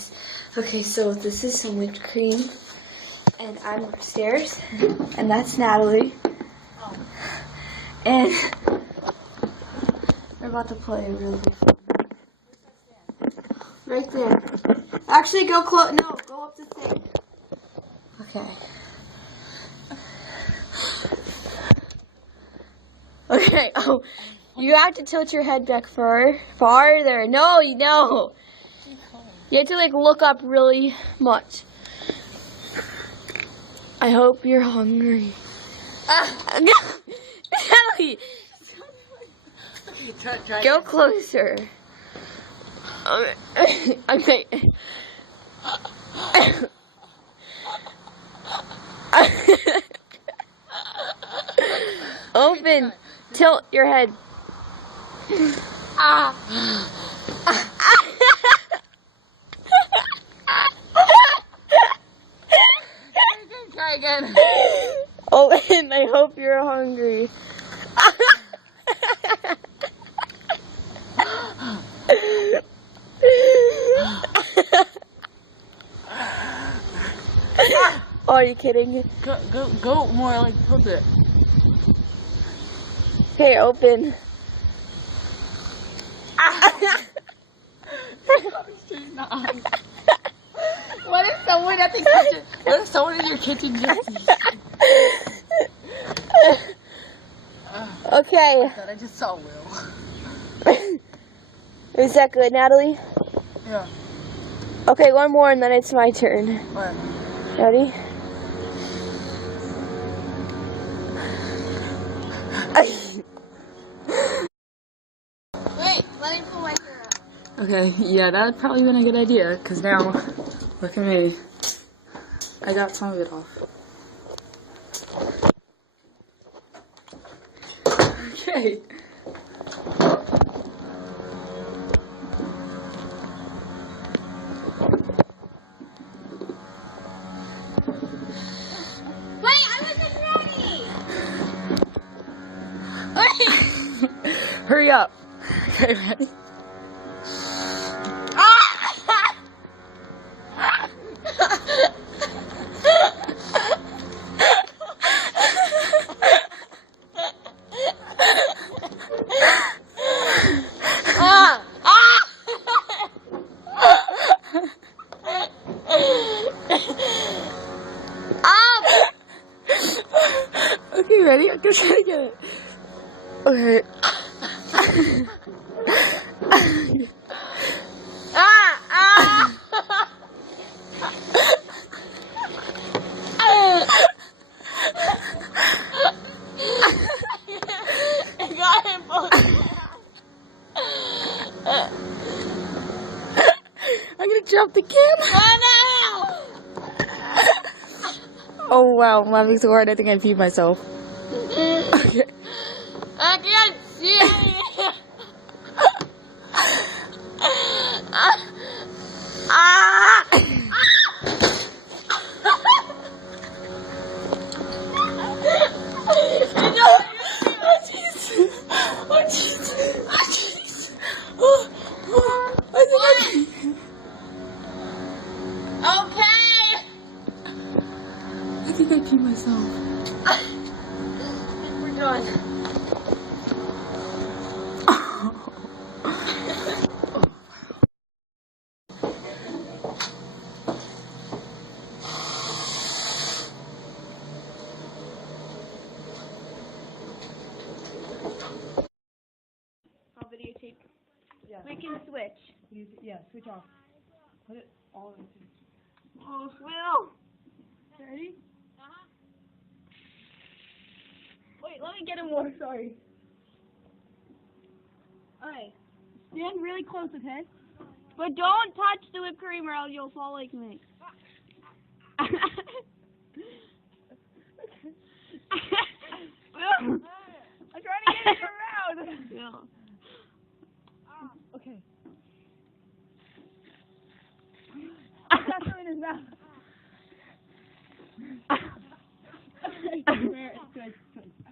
guys. Okay, so this is some whipped cream, and I'm upstairs, and that's Natalie. And we're about to play a really fun. Right there. Actually, go close. No, go up the thing. Okay. Okay. Oh, you have to tilt your head back farther. No, you know. You have to like look up really much. I hope you're hungry. Natalie, go closer. Okay. Open. Tilt your head. Try again. Open. I hope you're hungry. Oh, are you kidding? Go more, like tilt it. Okay, open. What if someone at the kitchen? What if someone in your kitchen just? Okay. I thought I just saw Will. Is that good, Natalie? Yeah. Okay, one more and then it's my turn. What? Ready? Wait, let me pull my hair up. Okay, yeah, that would probably been a good idea, because now, look at me. I got some of it off. Okay. Wait, I wasn't ready! Hurry up. Okay, ready? Okay, ready? I'm gonna try to get it. Okay. I'm gonna drop the camera. Oh wow, I'm laughing so hard I think I peed myself. Okay. I can't see it. Okay. I think I peed myself. We're done. I'll videotape. Yeah. We can switch. Yeah, switch off. Put it all into. Oh, Will. Ready? Wait, let me get him more. Sorry. Alright. Stand really close, okay? But don't touch the whipped cream or else you'll fall like me. Will. I'm trying to get it around. Will. Okay. That's in his mouth.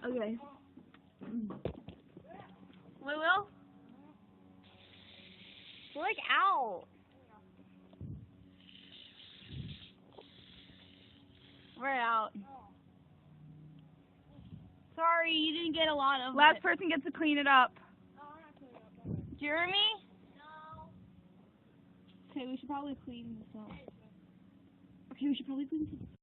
Okay. Wait, Will? We're like out. We're out. Sorry, you didn't get a lot of Last person gets to clean it up. Jeremy? No. Okay, we should probably clean this up. Okay, we should probably clean this up.